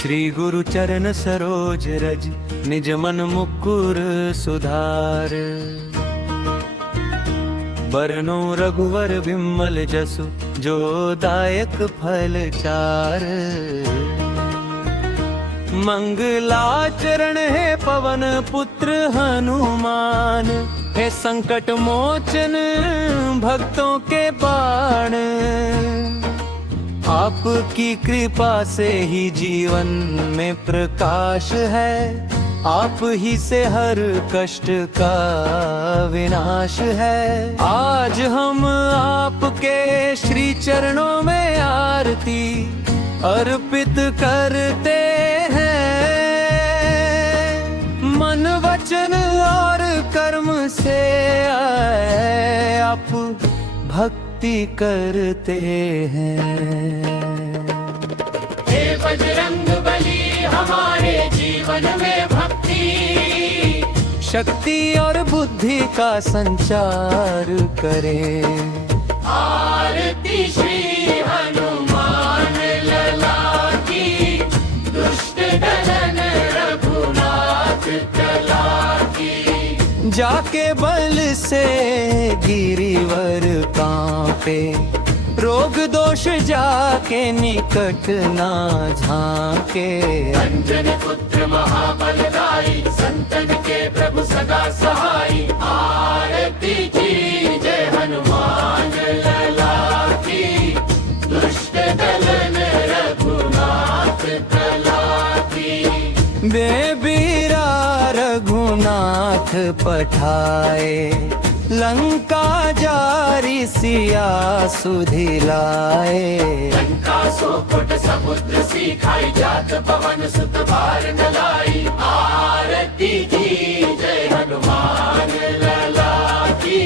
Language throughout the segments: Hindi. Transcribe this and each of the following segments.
श्री गुरु चरण सरोज रज, निज मन मुकुर सुधार। बरनो रघुवर विमल जसु, जो दायक फल चार। मंगलाचरण है पवन पुत्र हनुमान, है संकट मोचन भक्तों के बाण। आपकी कृपा से ही जीवन में प्रकाश है, आप ही से हर कष्ट का विनाश है। आज हम आपके श्री चरणों में आरती अर्पित करते हैं। मन वचन और कर्म से आप भक्ति करते हैं। हे बजरंग बली हमारे जीवन में भक्ति, शक्ति और बुद्धि का संचार करें। आरती श्री हनुमान लला की, दुष्ट दलन रघुनाथ कला की। जाके बल से गिरिवर कांपे, रोग दोष जाके निकट ना झांके। अंजन पुत्र महाबलदाई, संतन के प्रभु सदा सहाई। आरती की जय हनुमान लला की, दुष्ट दलन रघुनाथ कला की। बेबीरा रघुनाथ पठाए, लंका जारी सिया सुधिलाए। लंका सोपट समुद्र सिखाई, जात पवन सुत बार न लाई। आरती की जय हनुमान लला की,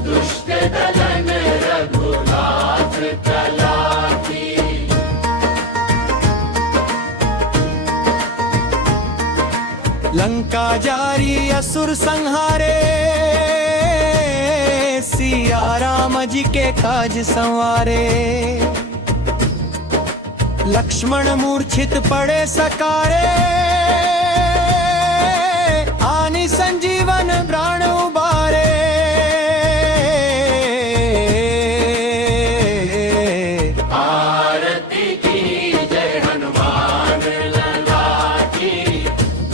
दुष्ट दलन रघुनाथ कला की। लंका जारी असुर संहारे, सिया राम जी के काज संवारे। लक्ष्मण मूर्छित पड़े सकारे, आनी संजीवन प्राण उबारे। आरती की जय हनुमान लला की,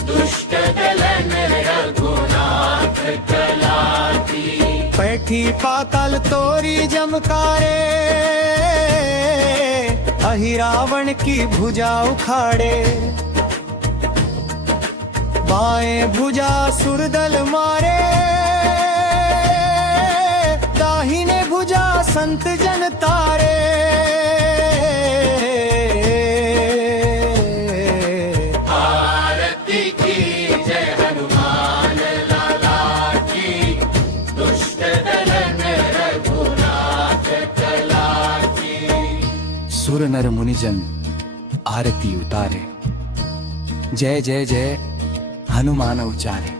दुष्ट दलन रघुनाथ कला की। पैठी पाताल तोरी जमकारे, अहिरावण की भुजा उखाड़े। बाएं भुजा सुरदल मारे, दाहिने भुजा संत जन तारे। आरती की जय हनुमान लला की, दुष्ट दलन रघुनाथ कला की। सुर नर मुनिजन आरती उतारे, जय जय जय हनुमान उचारे।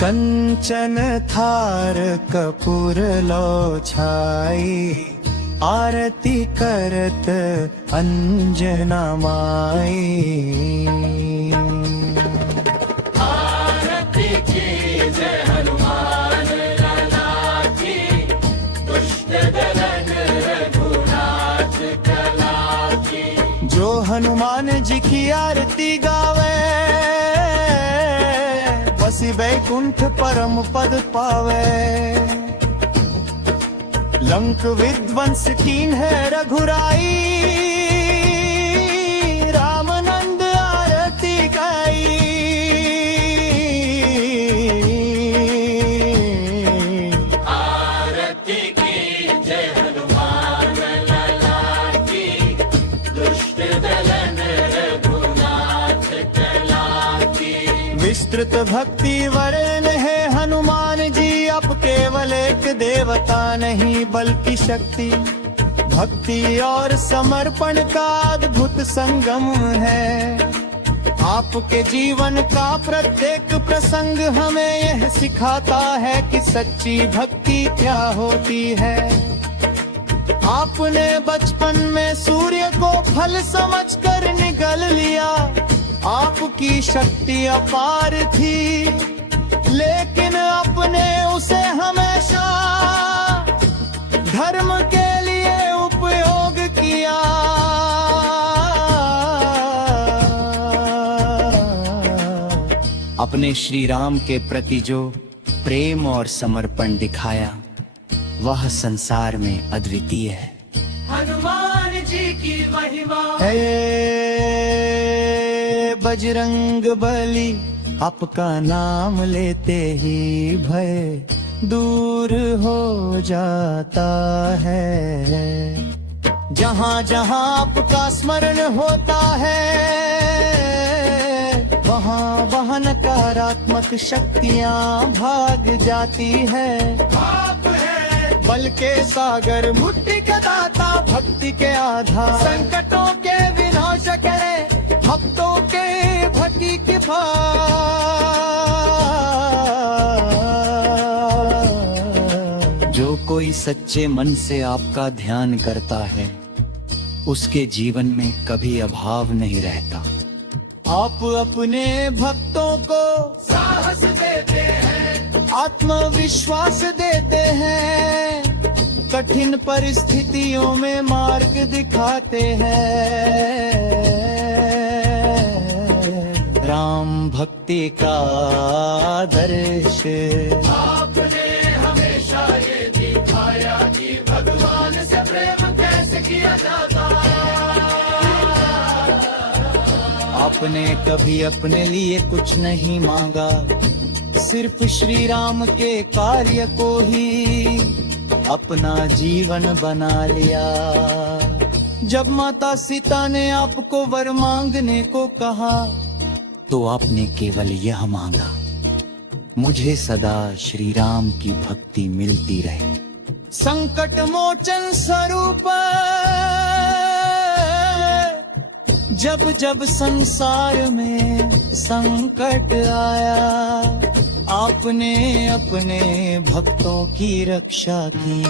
कंचन थार कपूर लो छाई, आरती करत अंजना माई। आरती की जय हनुमान लला की, दुष्ट दलन रघुनाथ कला की। जो हनुमान जी की आरती गावे, बसी बैकुंठ परम पद पावे। लंक विध्वंस कीन है रघुराई, राम नंद आरती गाई। आरती की जय हनुमान लला की, दुष्ट दलन रघुनाथ कला की। विस्तृत भक्ति वरण है हनुमान जी, अब केवल एक देवता नहीं बल्कि शक्ति, भक्ति और समर्पण का अद्भुत संगम है। आपके जीवन का प्रत्येक प्रसंग हमें यह सिखाता है कि सच्ची भक्ति क्या होती है। आपने बचपन में सूर्य को फल समझकर निगल लिया। आपकी शक्ति अपार थी, लेकिन अपने उसे हमेशा धर्म के लिए उपयोग किया। अपने श्री राम के प्रति जो प्रेम और समर्पण दिखाया वह संसार में अद्वितीय है। हनुमान जी की महिमा हे बजरंग बली, आपका नाम लेते ही भय दूर हो जाता है। जहाँ जहाँ आपका स्मरण होता है वहाँ वहाँ नकारात्मक शक्तियाँ भाग जाती है। आप है बल के सागर, मुट्ठी के दाता, भक्ति के आधार, संकटों के विनाशक है, भक्तों के भक्ति की जो कोई सच्चे मन से आपका ध्यान करता है उसके जीवन में कभी अभाव नहीं रहता। आप अपने भक्तों को साहस देते हैं, आत्मविश्वास देते हैं, कठिन परिस्थितियों में मार्ग दिखाते हैं। राम भक्ति का आदर्श आपने हमेशा ये दिखाया कि भगवान से प्रेम कैसे किया जाता। आपने कभी अपने लिए कुछ नहीं मांगा, सिर्फ श्री राम के कार्य को ही अपना जीवन बना लिया। जब माता सीता ने आपको वर मांगने को कहा तो आपने केवल यह मांगा, मुझे सदा श्री राम की भक्ति मिलती रहे। संकट मोचन स्वरूप जब जब संसार में संकट आया, आपने अपने भक्तों की रक्षा की।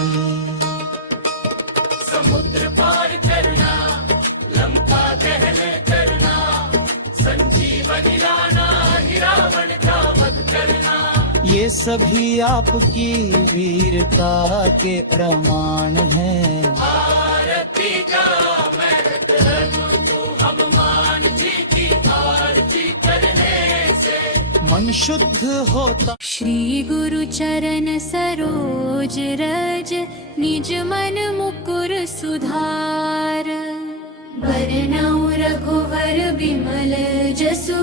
समुद्र पार करना, लंका दहन करना, संजीवनी लाना, रावण का वध करना, ये सभी आपकी वीरता के प्रमाण हैं। आरती का महत्व हनुमान जी की आरती करने से मन शुद्ध होता। श्री गुरु चरण सरोज रज, निज मन मुकुर सुधार। वरनउँ रघुवर बिमल जसु,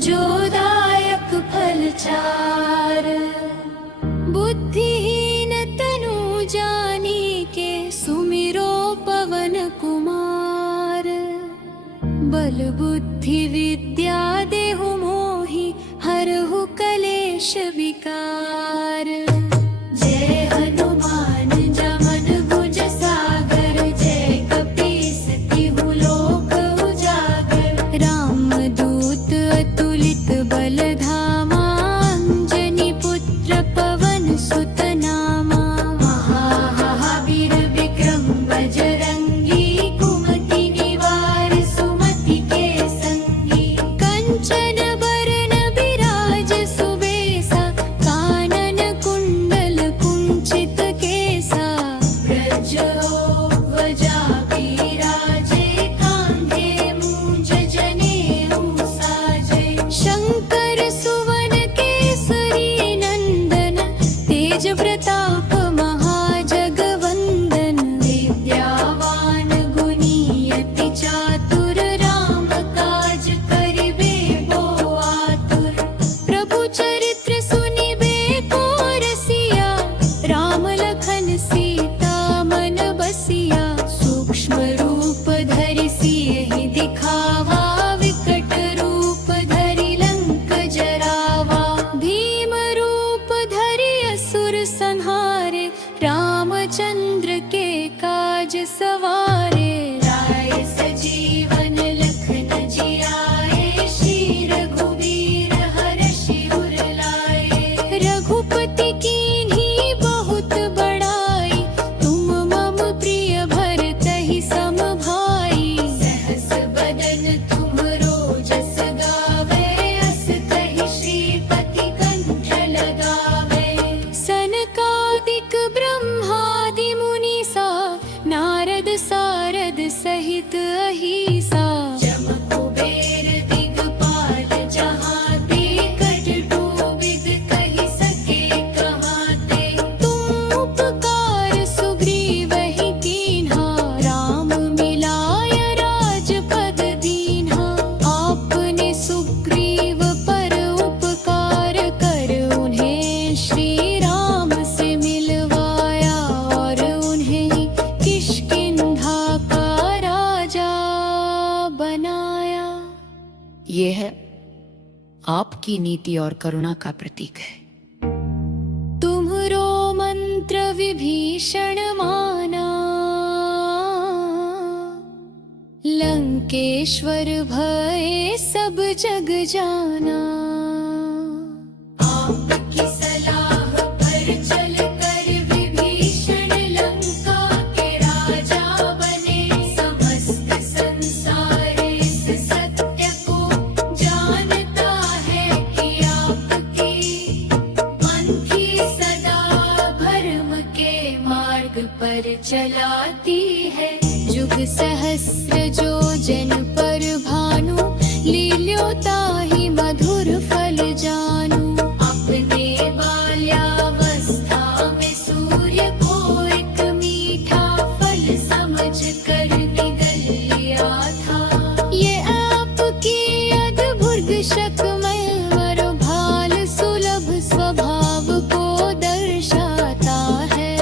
जो दायक फल चार। बुद्धिहीन तनु जानिके, सुमिरो पवन कुमार। बल बुद्धि विद्या देहु मोहि, हरहु कलेश विकार। जय हनुमान ज्ञान गुज सागर, जय कपीस तिहु लोक उजागर। राम दूत अतुलित बल धामा, अंजनी पुत्र पवन सुत नामा। महावीर विक्रम बजरंगी, कुमति निवार सुमति के संगी। कंचन बरन बिराज सुबेसा, कानन कुंडल आपकी नीति और करुणा का प्रतीक है। तुम्हरो मंत्र विभीषण माना, लंकेश्वर भय सब जग जाना। आपकी सलाह पर चल कर विभीषण लंका के राजा बने। समस्त संसार इस सत्य को जानता है कि आपकी मंथी सदा भरम के मार्ग पर चलाती है। जुग सहस्र जो जन पर भानु, लील्योता ही मधुर फल जानू। अपने बाल्यावस्था में सूर्य को एक मीठा फल समझ कर निगल लिया था। ये आपकी अद्भुत शकमय वर भाल सुलभ स्वभाव को दर्शाता है।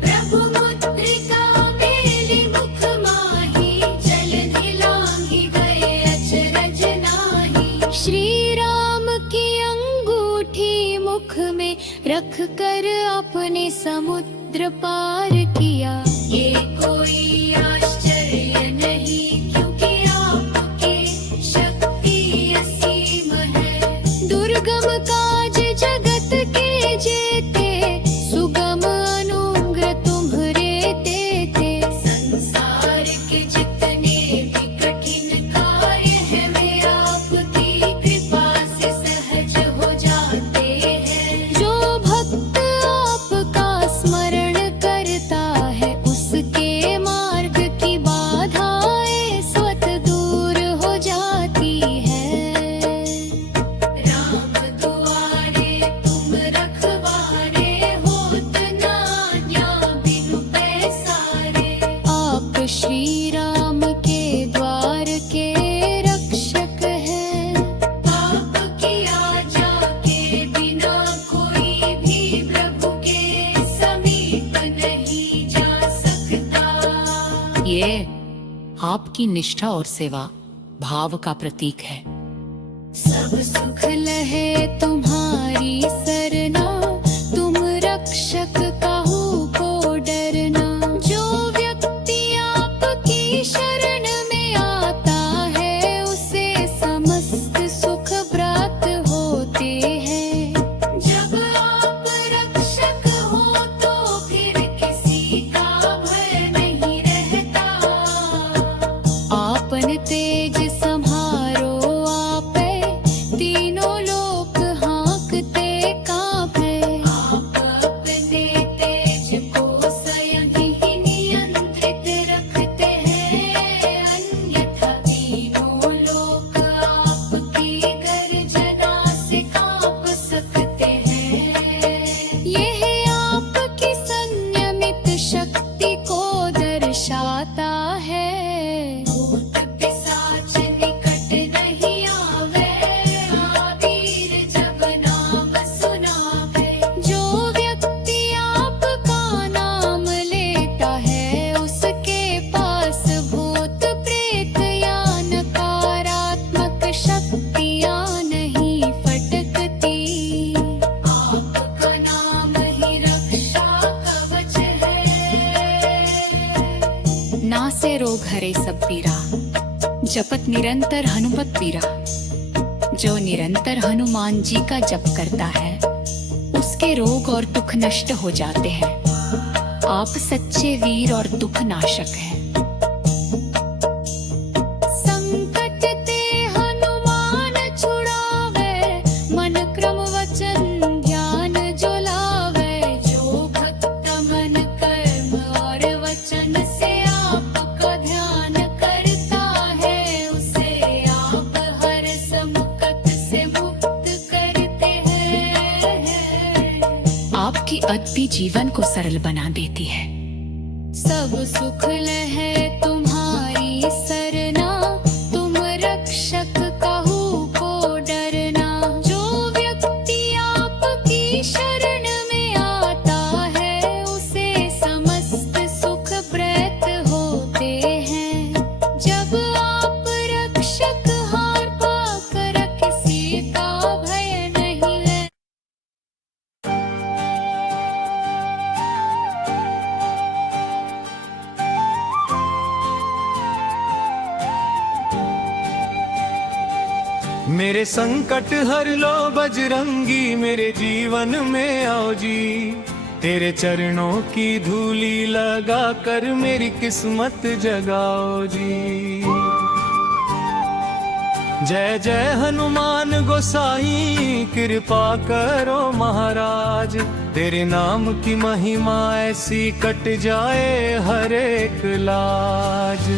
प्रभु मुद्रिका मेली मुख माही, जलधि लांघि गए अचरज नाही। श्री राम की अंगूठी मुख में रख कर आपने समुद्र पार किया। ये कोई आश्चर्य नहीं, क्योंकि आपकी शक्ति असीम है। दुर्गम काज जगत के जेते, सुगम अनुग्रह तुम्हरे देते। संसार के जितने भी कठिन कार्य हैं, वे आपकी कृपा से सहज हो जाते हैं। जो भक्त आपका स्मरण करता है, उसके मार्ग की बाधाएं स्वतः दूर हो जाती है। राम दुआरे तुम रखवारे, होत न आज्ञा बिनु पैसारे। आप श्री राम के द्वार के रक्षक हैं। पाप की आज्ञा के बिना कोई भी प्रभु के समीप नहीं जा सकता। ये आपकी निष्ठा और सेवा भाव का प्रतीक है। सब सुख लहे तुम्हारी सरना, तुम रक्षक काहू को डरना। जो व्यक्ति आपकी शरण में आता है, उसे समस्त सुख प्राप्त होते हैं। जब आप रक्षक हो तो फिर किसी का भय नहीं रहता। आपन तेज सम्हारो आपे, तीनों लोक हाँकते कांपे। आप अपने तेज को स्वयं ही नियंत्रित रखते हैं, अन्यथा तीनों लोक आपकी गर्जना से कांप सकते हैं। यह आपकी संयमित शक्ति को दर्शाता है। भूत पिशाच निकट नहीं आवे, आवीर जब नाम सुनावे। जो व्यक्ति आपका नाम लेता है, उसके पास भूत प्रेत या नकारात्मक शक्तियाँ नहीं फटकती। आपका नाम ही रक्षा कवच है। नासे रोग हरे सब पीरा, जपत निरंतर हनुमत पीरा। जो निरंतर हनुमान जी का जप करता है, उसके रोग और दुख नष्ट हो जाते हैं। आप सच्चे वीर और दुख नाशक हैं। संकट ते हनुमान छुड़ावे, मन क्रम वचन ध्यान जो लावे। जो भक्त मन कर्म और वचन से आपका ध्यान करता है, उसे आप हर संकट से मुक्त करते हैं। आपकी अद्भुत जीवन को सरल बना देती है। सब सुख लहे तुम्हारी सरना, तुम रक्षक काहू को डरना। जो व्यक्ति आपकी शरण में आता है, उसे समस्त सुख प्राप्त होते हैं। जब आप रक्षक हार पाकर किसी मेरे संकट हर लो बजरंगी, मेरे जीवन में आओ जी। तेरे चरणों की धूली लगा कर मेरी किस्मत जगाओ जी। जय जय हनुमान गोसाई, कृपा करो महाराज। तेरे नाम की महिमा ऐसी कट जाए हर एक लाज।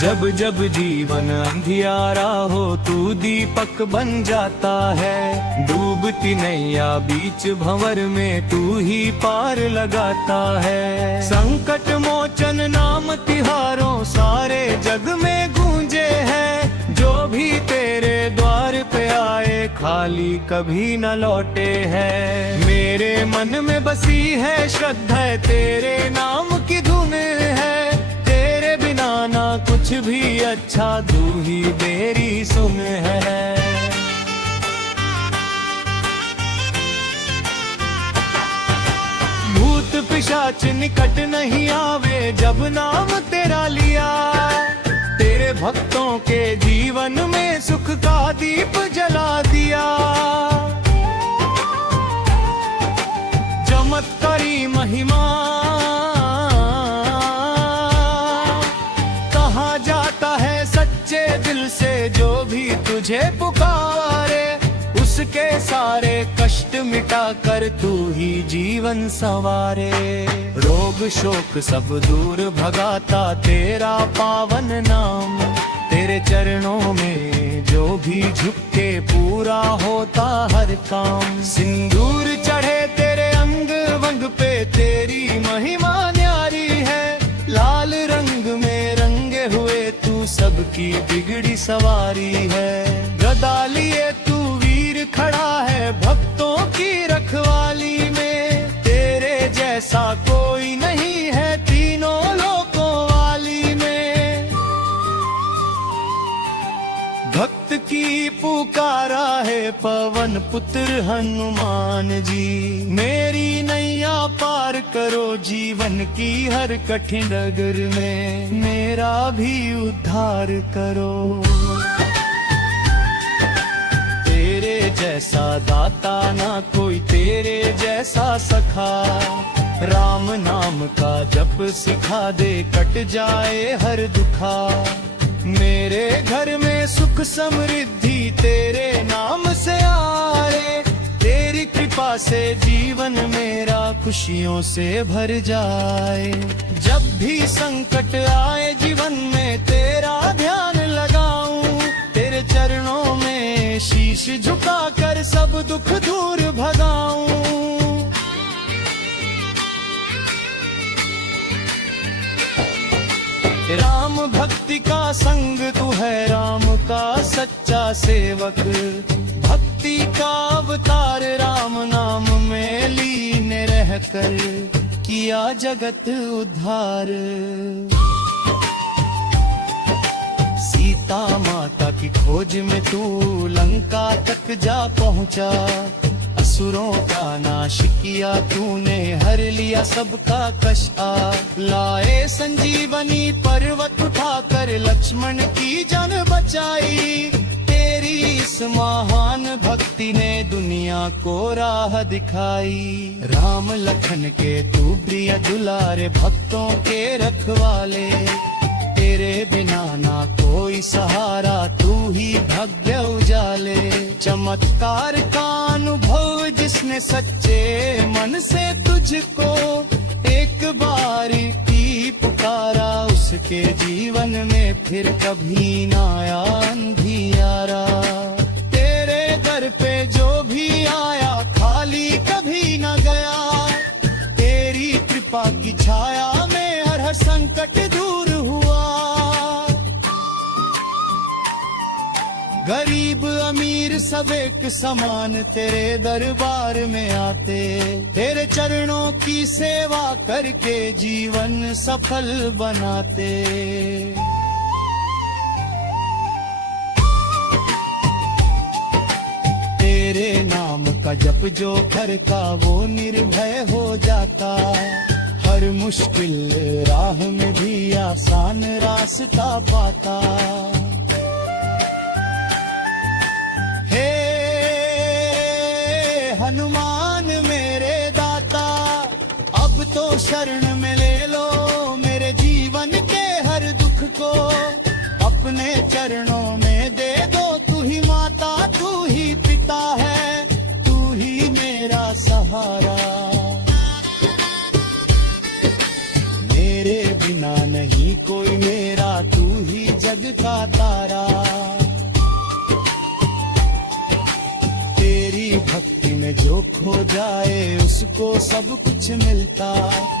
जब जब जीवन अंधियारा हो तू दीपक बन जाता है। डूबती नैया बीच भंवर में तू ही पार लगाता है। संकट मोचन नाम तिहारों सारे जग में गूंजे है। जो भी तेरे द्वार पे आए खाली कभी न लौटे हैं। मेरे मन में बसी है श्रद्धा, तेरे नाम की धुन है। तेरे बिना ना कुछ भी अच्छा, तू ही मेरी सुन है। भूत पिशाच निकट नहीं आवे जब नाम तेरा लिया। तेरे भक्तों के जीवन में सुख का दीप जला दिया। चमत्कारी महिमा कहा जाता है सच्चे दिल से। जो भी तुझे पुकारे उसके सारे कष्ट मिटा कर तू ही जीवन संवारे। रोग शोक सब दूर भगाता तेरा पावन नाम। तेरे चरणों में जो भी झुके पूरा होता हर काम। सिंदूर चढ़े तेरे अंग वंग पे, तेरी महिमा न्यारी है। लाल रंग में रंगे हुए तू सबकी बिगड़ी सवारी है। गदा लिए तू वीर खड़ा है भक्तों की रखवाली में। तेरे जैसा कोई नहीं है तीनों लोकों वाली में। भक्त की पुकारा है पवन पुत्र हनुमान जी। मेरी नैया पार करो जीवन की हर कठिन डगर में। मेरा भी उद्धार करो। तेरे जैसा दाता ना कोई, तेरे जैसा सखा। राम नाम का जप सिखा दे, कट जाए हर दुखा। मेरे घर में सुख समृद्धि तेरे नाम से आए। तेरी कृपा से जीवन मेरा खुशियों से भर जाए। जब भी संकट आए जीवन में तेरा ध्यान लगाऊं। तेरे चरणों में शीश झुका कर सब दुख दूर भगाऊं। राम भक्ति का संग तू है, राम का सच्चा सेवक। भक्ति का अवतार राम नाम में लीन रहकर किया जगत उद्धार। सीता माता की खोज में तू लंका तक जा पहुंचा। असुरों का नाश किया तूने, हर लिया सबका कष्ट। लाए संजीवनी पर्वत उठाकर लक्ष्मण की जान बचाई। तेरी इस महान भक्ति ने दुनिया को राह दिखाई। राम लखन के तू प्रिय दुलारे, भक्तों के रखवाले। तेरे बिना ना कोई सहारा, तू ही भव्य उजाले। चमत्कार का अनुभव जिसने सच्चे मन से तुझको एक बार की पुकारा। उसके जीवन में फिर कभी ना आया अंधियारा। तेरे दर पे जो भी आया खाली कभी न गया। तेरी कृपा की छाया में हर संकट दूर हुआ। गरीब अमीर सब एक समान तेरे दरबार में आते। तेरे चरणों की सेवा करके जीवन सफल बनाते। तेरे नाम का जप जो करता वो निर्भय हो जाता। हर मुश्किल राह में भी आसान रास्ता पाता। हे हनुमान मेरे दाता, अब तो शरण में ले लो मेरे जीवन के हर दुख को, अपने चरणों में दे दो। तू ही माता तू ही पिता है, तू ही मेरा सहारा। मेरे बिना नहीं कोई मेरा, तू ही जग का तारा। तेरी भक्ति में जो खो जाए उसको सब कुछ मिलता।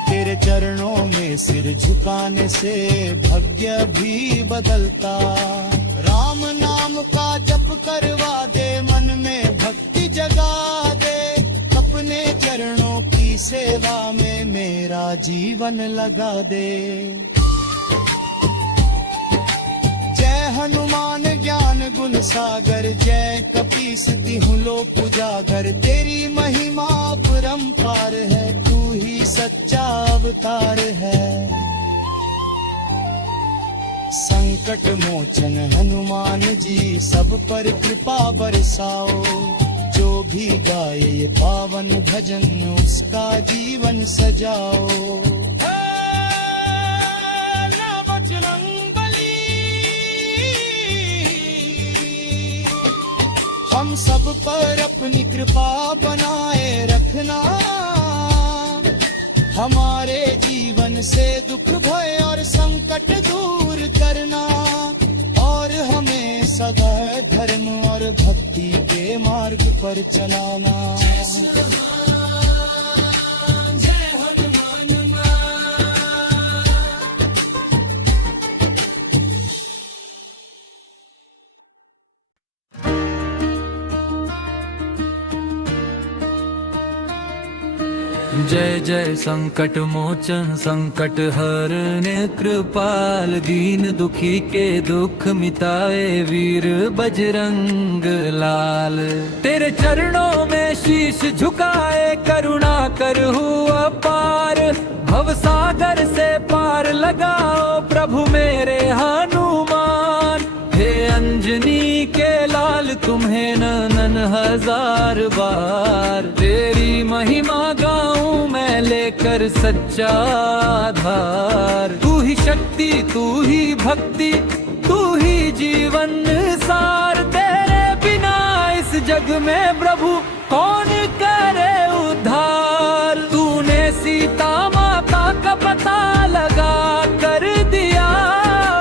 तेरे चरणों में सिर झुकाने से भाग्य भी बदलता। राम नाम का जप करवा दे, मन में भक्ति जगा दे, अपने चरणों की सेवा में मेरा जीवन लगा दे। जय हनुमान ज्ञान गुण सागर, जय कपीस तिहुँ लोक उजागर। तेरी महिमा परंपार है, तू ही सच्चा अवतार है। संकट मोचन हनुमान जी, सब पर कृपा बरसाओ। जो भी गाए ये पावन भजन, उसका जीवन सजाओ। हम सब पर अपनी कृपा बनाए रखना, हमारे जीवन से दुख भय और संकट दूर करना, और हमें सदा धर्म और भक्ति के मार्ग पर चलाना। जय जय संकट मोचन संकट हरने कृपाल, दीन दुखी के दुख मिटाए वीर बजरंग लाल। तेरे चरणों में शीश झुकाए करुणा करहु अपार, भव सागर से पार लगाओ प्रभु मेरे हनुमान। हे अंजनी के लाल तुम्हें ननन हजार बार, तेरी महिमा गाऊं मैं लेकर सच्चा आधार। तू ही शक्ति तू ही भक्ति तू ही जीवन सार, तेरे बिना इस जग में प्रभु कौन करे उद्धार। तूने सीता माता का पता लगा कर दिया,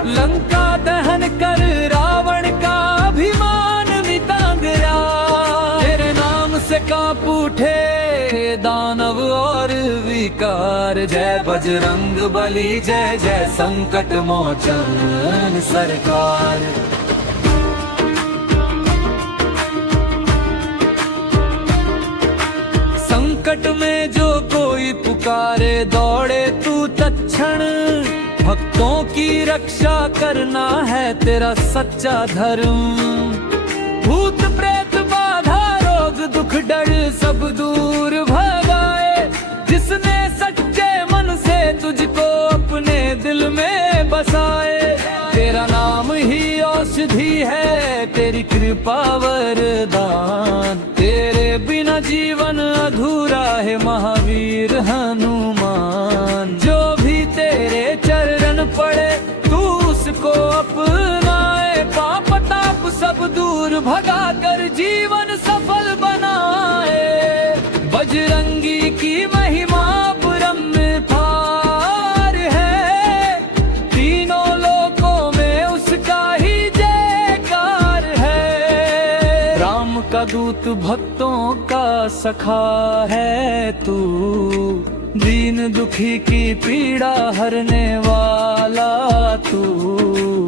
लंका दहन कर रावण का अभिमान मिटा गया। तेरे नाम से कांप उठे दानव और विकार, जय बजरंग बली जय जय संकट मोचन सरकार। संकट में जो कोई पुकारे दौड़े तू तत्क्षण, भक्तों की रक्षा करना है तेरा सच्चा धर्म। भूत प्रेत बाधा रोग दुख डर सब दूर भगाए, जिसने सच्चे मन से तुझको अपने दिल में बसाए। तेरा नाम ही औषधि है तेरी कृपा वरदान, तेरे बिना जीवन अधूरा है महावीर हनुमान। जो भी तेरे चरण पड़े तू उसको अपनाए, पाप ताप सब दूर भगा कर जीवन सफल बनाए। बजरंगी की महिमा परम्पार है, तीनों लोकों में उसका ही जयकार है। राम का दूत भक्तों का सखा है तू, दीन दुखी की पीड़ा हरने वाला तू।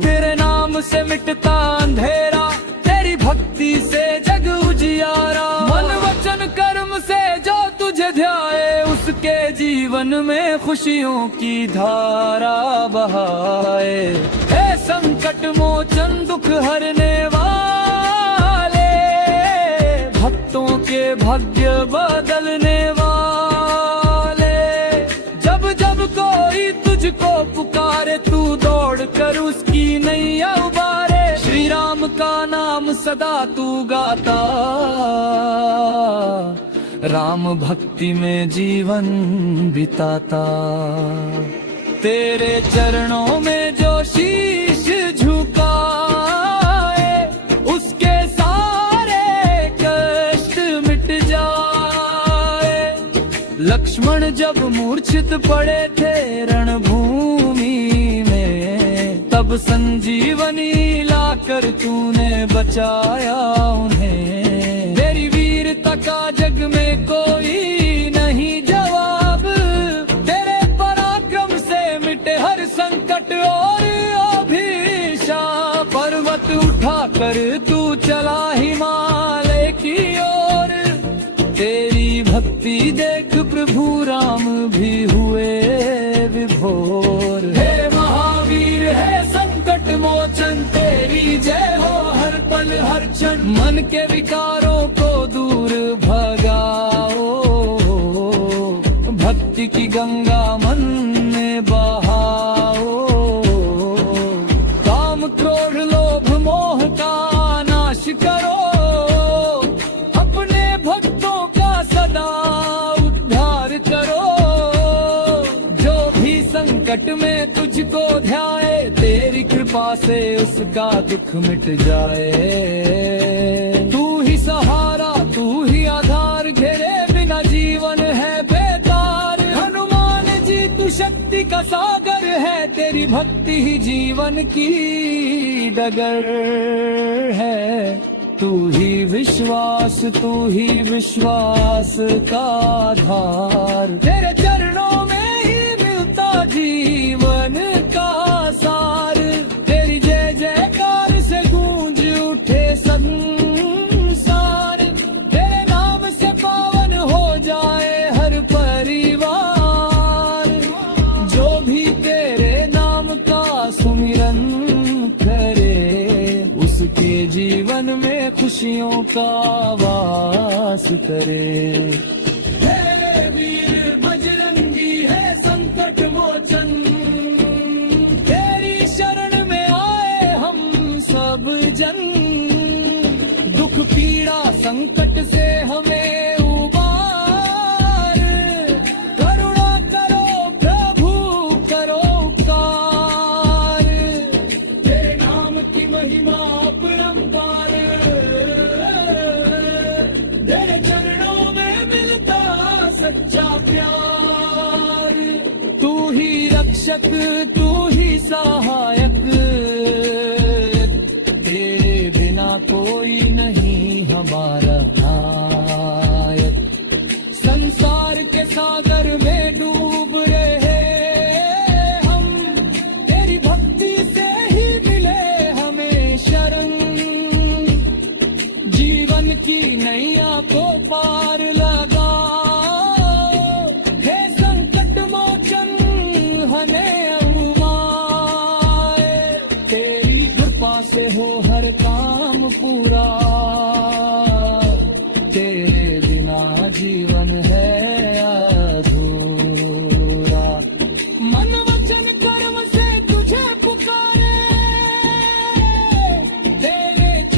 तेरे नाम से मिटता अंधेरा, तेरी भक्ति से जग उजियारा। मन वचन कर्म से जो तुझे ध्याए, उसके जीवन में खुशियों की धारा बहाए। हे संकट मोचन दुख हरने वाले, भक्तों के भाग्य बदलने वाले। जब जब का नाम सदा तू गाता, राम भक्ति में जीवन बिताता। तेरे चरणों में जो शीश झुकाए, उसके सारे कष्ट मिट जाए। लक्ष्मण जब मूर्छित पड़े थे रणभूमि में, तब संजीवनी लाकर तूने बचाया उन्हें। तेरी वीरता का जग में कोई नहीं जवाब, तेरे पराक्रम से मिटे हर संकट और अभिशाप। पर्वत उठाकर तू चला हिमालय की ओर, तेरी भक्ति देख प्रभु राम भी हुए विभोर। हे महावीर है संकट मोचन, तेरी जय हो हर पल हर क्षण। मन के विकारों को दूर भगाओ, भक्ति की गंगा मन में बहाओ। काम क्रोध लोभ मोह का नाश करो, अपने भक्तों का सदा उद्धार करो। जो भी संकट में तुझको ध्याए, तेरी कृपा से उसका दुख मिट जाए। तू ही सहारा तू ही आधार, घेरे बिना जीवन है बेकार। हनुमान जी तू शक्ति का सागर है, तेरी भक्ति ही जीवन की डगर है। तू ही विश्वास का आधार, तेरे चरणों में ही मिलता जीवन का सार। तेरी जय जयकार से गूंज उठे संसार, तेरे नाम से पावन हो जाए हर परिवार। जो भी तेरे नाम का सुमिरन करे, उसके जीवन में खुशियों का वास करे। हे वीर बजरंगी है संकट मोचन, तेरी शरण में आए हम सब जन। दुख पीड़ा संकट से हमें उबार, करुणा करो प्रभु करो उपकार। तेरे नाम की महिमा अपरंपार, तेरे चरणों में मिलता सच्चा प्यार। तू ही रक्षक तू ही सहायक, तेरे बिना कोई नहीं हमारा नायक। संसार के सागर में डूब रहे हम, तेरी भक्ति से ही मिले हमें शरण। जीवन की नैया को पार लगाओ, हे संकट मोचन हने अगुवाए। तेरी कृपा से हो हर काम पूरा,